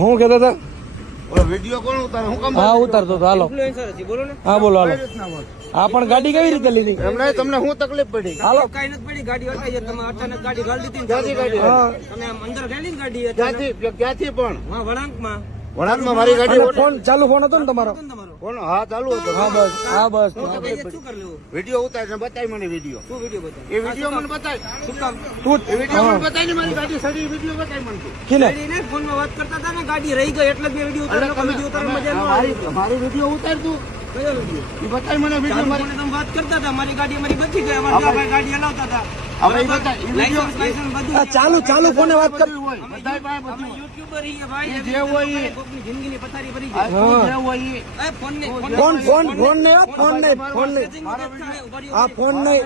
હું કહેતા હતા વિડીયો કોણ ઉતારે? હું કામ? હા ઉતારતો હતો. હાલો બોલો ને. હા બોલો હાલો. હા પણ ગાડી કેવી રીતે લીધી? એમને તમને શું તકલીફ પડી? હાલો કઈ નથી પડી, ગાડી હટાઈ છે. તમે અચાનક ગાડી ગાડી દીધી ને ક્યાંથી ગાડી? હા તમે આમ અંદર ગયેલી ને ગાડી ક્યાંથી પણ? હા વળાંકમાં વળાંકમાં મારી ગાડી અને ફોન ચાલુ ફોન હતો ને તમારો? તમારો કોણ? હા ચાલુ હતો. હા બસ હા બસ શું કરી લેવું? વિડીયો ઉતાર ને બતાય મને વિડીયો. શું વિડીયો બતાવ? એ વિડીયો મને બતાય. શું કામ? તું એ વિડીયો મને બતાય ને મારી ગાડી સડી વિડીયો બતાય મને તું. કિને ગાડીને ફોનમાં વાત કરતા હતા ને, ગાડી રહી ગઈ એટલે જ મેં વિડીયો ઉતાર્યો. વિડીયો ઉતારવા મજા ન આવી. મારી વિડીયો ઉતાર તું. કયો વિડીયો? એ બતાય મને વિડીયો. ચાલુ ફોને તમે વાત કરતા હતા, મારી ગાડી અમારી બચી ગઈ. અમારા ભાઈ ગાડી હલાવતા હતા. હવે એ બતાય. એ વિડીયો લાયસન્સ બધું. આ ચાલુ ચાલુ ફોને વાત કર. બધાય પાસે બધું અમે યુટ્યુબર છીએ ભાઈ. એ જે હોય એ. કોકની જિંદગીની પથારી ભરી આ જાય. તું જે હોય એ. એ ફોન ને ફોન ફોન ફોન નહીં હો, ફોન નહીં ફોન નહીં. હા ફોન નહીં.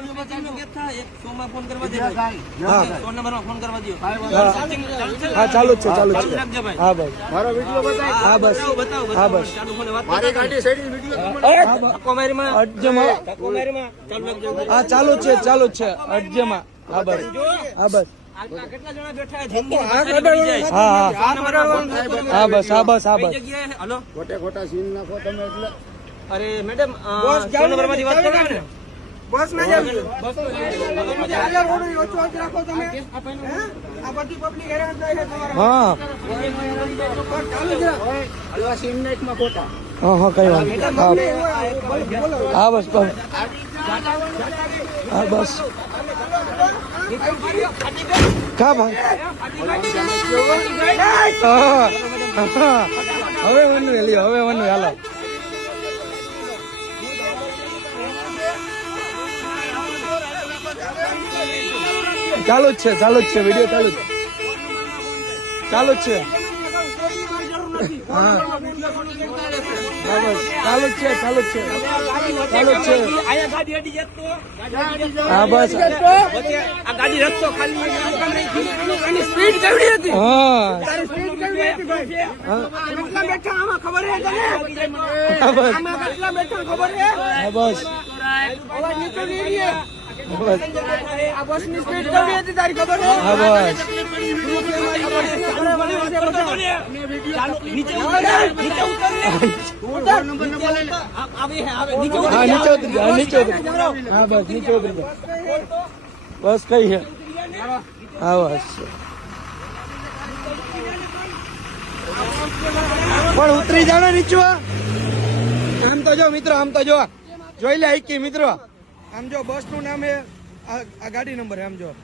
ફોન કરવા દે. થાય. હા ફોન નંબરમાં ફોન કરવા દો. હા ચાલુ જ છે ચાલુ જ છે. રાખજો ભાઈ. હા ભાઈ મારો વિડીયો બતાય. હા બસ બતાવો હા બતાવો. બસ. ચાલુ ફોને વાત મારી કરતા ગાડી સડી વિડીયો હતા. કોમેરીમાં અડજમાં કોમેરીમાં ચાલુ રાખજો. હા ચાલુ જ છે ચાલુ જ છે અડજમાં. હા બસ હા બસ આટલા કેટલા જણા બેઠા છે? જિંદગીની પથારી ભરી જાય. હા હા ફોન નંબરમાં ફોન કરો. હા બસ હા બસ હા કઈ બસ. જગ્યાએ? હલો. ખોટા સીન નાખો તમે એટલે. અરે મેડમ ફોન નંબરમાંથી વાત કરો ને. બસ ના જાવ. બસ ચાલે રોડ ઓછો જ રાખો તમે. આ બધી પબ્લિક હેરાન થાય છે તમારા. હા ચાલુ છે. હલવા સીન નાખમાં ખોટા. હા હા કઈ વાત નહીં. હા હા બસ બસ હા બસ કા ભાઈ હા, હા. હવે વનુ લ્યો હવે વનુ હાલો. ચાલુ જ છે ચાલુ જ છે વિડીયો ચાલુ જ ચાલુ જ છે. હા હા બસ ચાલુ જ છે ચાલુ જ છે ચાલુ જ છે. આયા ગાડી અડી જતો. હા બસ આ ગાડી રસ્તો ખાલી એની સ્પીડ કેવડી હતી? હા સ્પીડ કેવી હતી ભાઈ? કેટલા બેઠા આમાં ખબર છે તને? હા બસ આમાં કેટલા બેઠા ખબર છે? હા બસ અવાજ નીચો નહીં રહે. બસ આ બસની સ્પીડ કેવી હતી તારી ખબર છે? હા બસ હા નીચે ઉતરી જા નીચે ઉતરી જા. હા બસ નીચે ઉતરી જા બસ કઈ છે. હા બસ પણ ઉતરી જાઓ ને નીચે. આમ તો જો મિત્રો આમ તો જો જોઈ લે આઈ મિત્રો. આમ જો બસ નું નામ છે, આ ગાડી નંબર આમ જો.